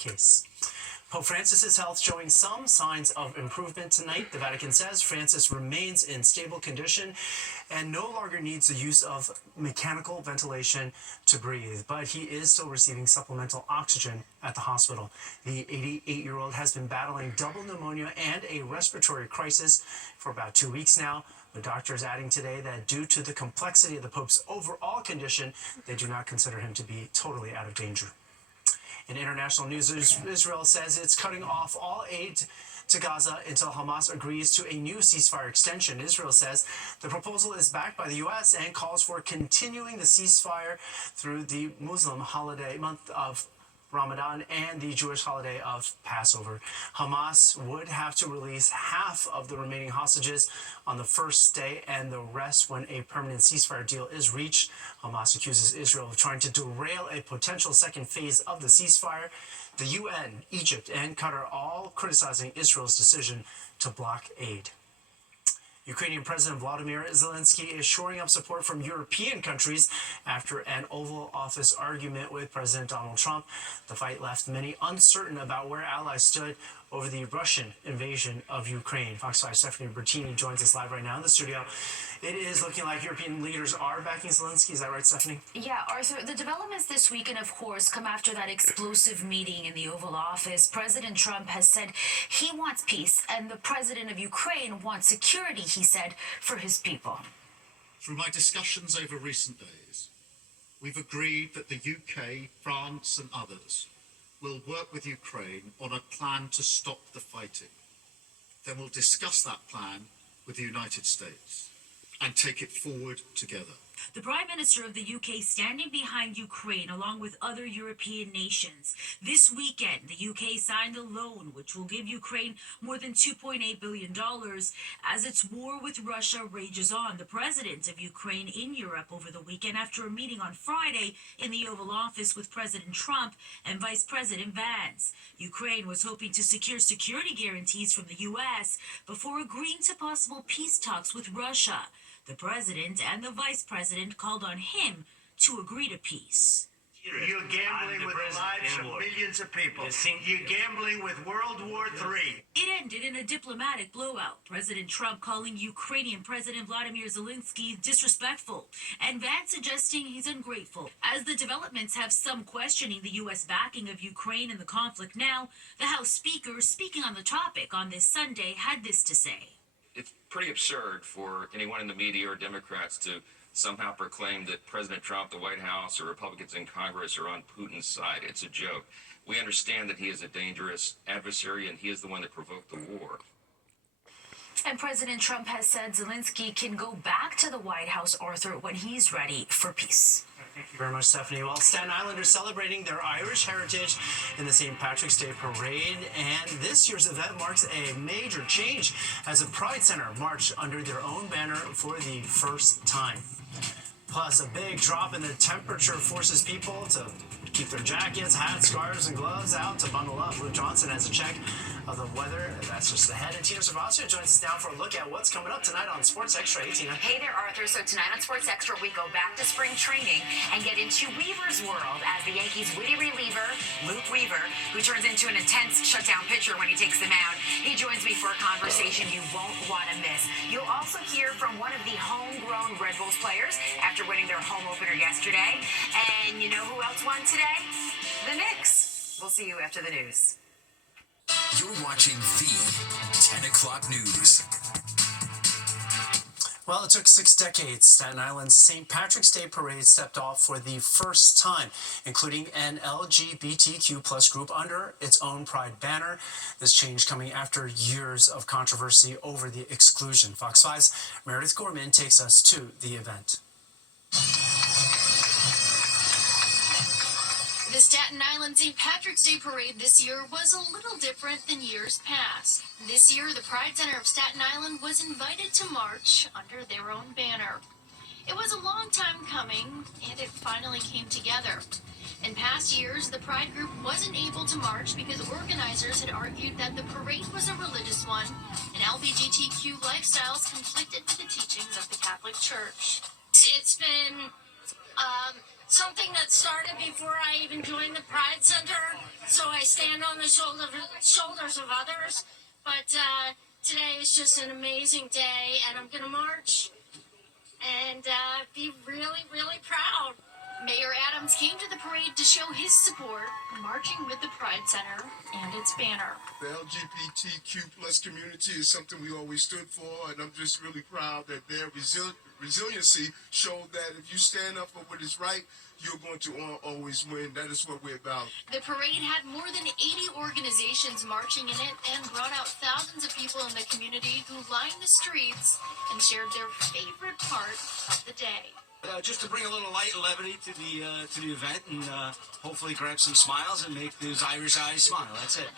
case. Pope Francis's health showing some signs of improvement tonight. The Vatican says Francis remains in stable condition and no longer needs the use of mechanical ventilation to breathe, but he is still receiving supplemental oxygen at the hospital. The 88-year-old has been battling double pneumonia and a respiratory crisis for about 2 weeks now. The doctor is adding today that due to the complexity of the Pope's overall condition, they do not consider him to be totally out of danger. In international news, Israel says it's cutting off all aid to Gaza until Hamas agrees to a new ceasefire extension. Israel says the proposal is backed by the U.S. and calls for continuing the ceasefire through the Muslim holiday month of Ramadan and the Jewish holiday of Passover. Hamas would have to release half of the remaining hostages on the first day and the rest when a permanent ceasefire deal is reached. Hamas accuses Israel of trying to derail a potential second phase of the ceasefire. The UN, Egypt, and Qatar all criticizing Israel's decision to block aid. Ukrainian President Volodymyr Zelensky is shoring up support from European countries after an Oval Office argument with President Donald Trump. The fight left many uncertain about where allies stood over the Russian invasion of Ukraine. Fox 5 Stephanie Bertini joins us live right now in the studio. It is looking like European leaders are backing Zelensky. Is that right, Stephanie? Yeah, Arthur, the developments this weekend, of course, come after that explosive meeting in the Oval Office. President Trump has said he wants peace, and the president of Ukraine wants security, he said, for his people. Through my discussions over recent days, we've agreed that the UK, France and others will work with Ukraine on a plan to stop the fighting. Then we'll discuss that plan with the United States and take it forward together. The Prime Minister of the UK standing behind Ukraine along with other European nations. This weekend, the UK signed a loan which will give Ukraine more than $2.8 billion as its war with Russia rages on. The president of Ukraine in Europe over the weekend after a meeting on Friday in the Oval Office with President Trump and Vice President Vance. Ukraine was hoping to secure security guarantees from the US before agreeing to possible peace talks with Russia. The president and the vice president called on him to agree to peace. You're gambling with the lives of millions of people. You're gambling with World War III. It ended in a diplomatic blowout. President Trump calling Ukrainian President Vladimir Zelensky disrespectful, and Vance suggesting he's ungrateful. As the developments have some questioning the U.S. backing of Ukraine in the conflict now, the House Speaker, speaking on the topic on this Sunday, had this to say. It's pretty absurd for anyone in the media or Democrats to somehow proclaim that President Trump, the White House, or Republicans in Congress are on Putin's side. It's a joke. We understand that he is a dangerous adversary and he is the one that provoked the war. And President Trump has said Zelensky can go back to the White House, Arthur, when he's ready for peace. Thank you very much, Stephanie. Well, Staten Islanders celebrating their Irish heritage in the St. Patrick's Day Parade, and this year's event marks a major change as the Pride Center marched under their own banner for the first time. Plus, a big drop in the temperature forces people to keep their jackets, hats, scarves, and gloves out to bundle up. Luke Johnson has a check of the weather. That's just ahead. And Tina Servasio joins us now for a look at what's coming up tonight on Sports Extra. Hey, Tina. Hey there, Arthur. So tonight on Sports Extra, we go back to spring training and get into Weaver's world as the Yankees' witty reliever, Luke Weaver, who turns into an intense shutdown pitcher when he takes the mound. He joins me for a conversation you won't want to miss. You'll also hear from one of the homegrown Red Bulls players after winning their home opener yesterday. And you know who else won today? The Knicks. We'll see you after the news. You're watching the 10 o'clock news. Well, it took 6 decades. Staten Island's St. Patrick's Day Parade stepped off for the first time, including an LGBTQ plus group under its own Pride banner. This change coming after years of controversy over the exclusion. Fox 5's Meredith Gorman takes us to the event. The Staten Island St. Patrick's Day Parade this year was a little different than years past. This year, the Pride Center of Staten Island was invited to march under their own banner. It was a long time coming, and it finally came together. In past years, the Pride group wasn't able to march because organizers had argued that the parade was a religious one, and LGBTQ lifestyles conflicted with the teachings of the Catholic Church. It's been something that started before I even joined the Pride Center, so I stand on the shoulders of others, but today is just an amazing day, and I'm going to march and be really, really proud. Mayor Adams came to the parade to show his support, marching with the Pride Center and its banner. The LGBTQ plus community is something we always stood for, and I'm just really proud that their resiliency showed that if you stand up for what is right, you're going to always win. That is what we're about. The parade had more than 80 organizations marching in it and brought out thousands of people in the community who lined the streets and shared their favorite part of the day. Just to bring a little light and levity to the event, and hopefully grab some smiles and make those Irish eyes smile. That's it.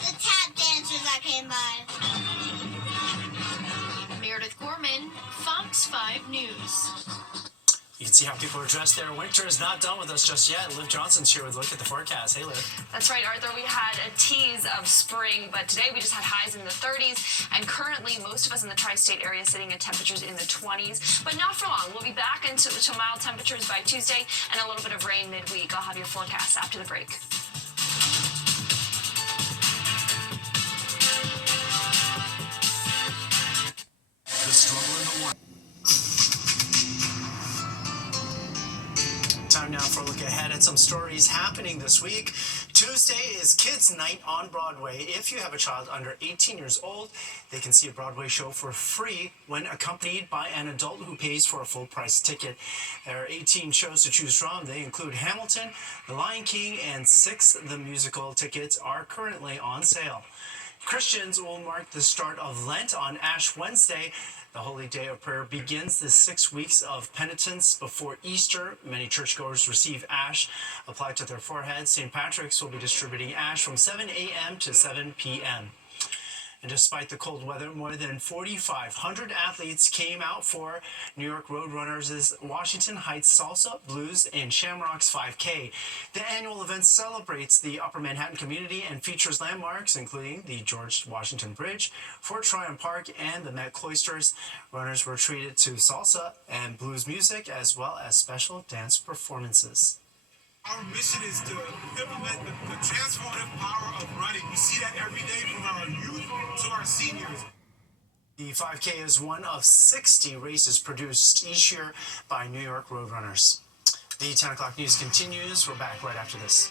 The tap dancers that came by. Meredith Gorman, Fox 5 News. You can see how people are dressed there. Winter is not done with us just yet. Liv Johnson's here with a look at the forecast. Hey, Liv. That's right, Arthur. We had a tease of spring, but today we just had highs in the 30s, and currently most of us in the tri-state area sitting at temperatures in the 20s, but not for long. We'll be back into mild temperatures by Tuesday and a little bit of rain midweek. I'll have your forecast after the break. The struggle in the one. Time now for a look ahead at some stories happening this week. Tuesday is Kids Night on Broadway. If you have a child under 18 years old, they can see a Broadway show for free when accompanied by an adult who pays for a full-price ticket. There are 18 shows to choose from. They include Hamilton, The Lion King, and Six the Musical. Tickets are currently on sale. Christians will mark the start of Lent on Ash Wednesday. The Holy Day of Prayer begins the 6 weeks of penitence before Easter. Many churchgoers receive ash applied to their foreheads. St. Patrick's will be distributing ash from 7 a.m. to 7 p.m. And despite the cold weather, more than 4,500 athletes came out for New York Roadrunners' Washington Heights Salsa, Blues, and Shamrocks 5K. The annual event celebrates the Upper Manhattan community and features landmarks including the George Washington Bridge, Fort Tryon Park, and the Met Cloisters. Runners were treated to salsa and blues music as well as special dance performances. Our mission is to implement the transformative power of running. We see that every day from our youth to our seniors. The 5K is one of 60 races produced each year by New York Roadrunners. The 10 o'clock news continues. We're back right after this.